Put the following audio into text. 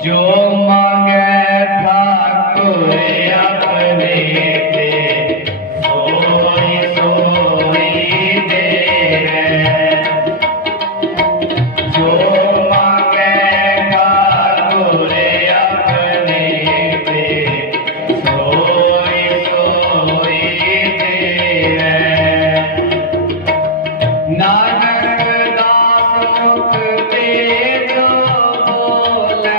ਜੋ ਮੰਗੇ ਠਾਕੁਰ ਆਪਣੇ पे जो बोला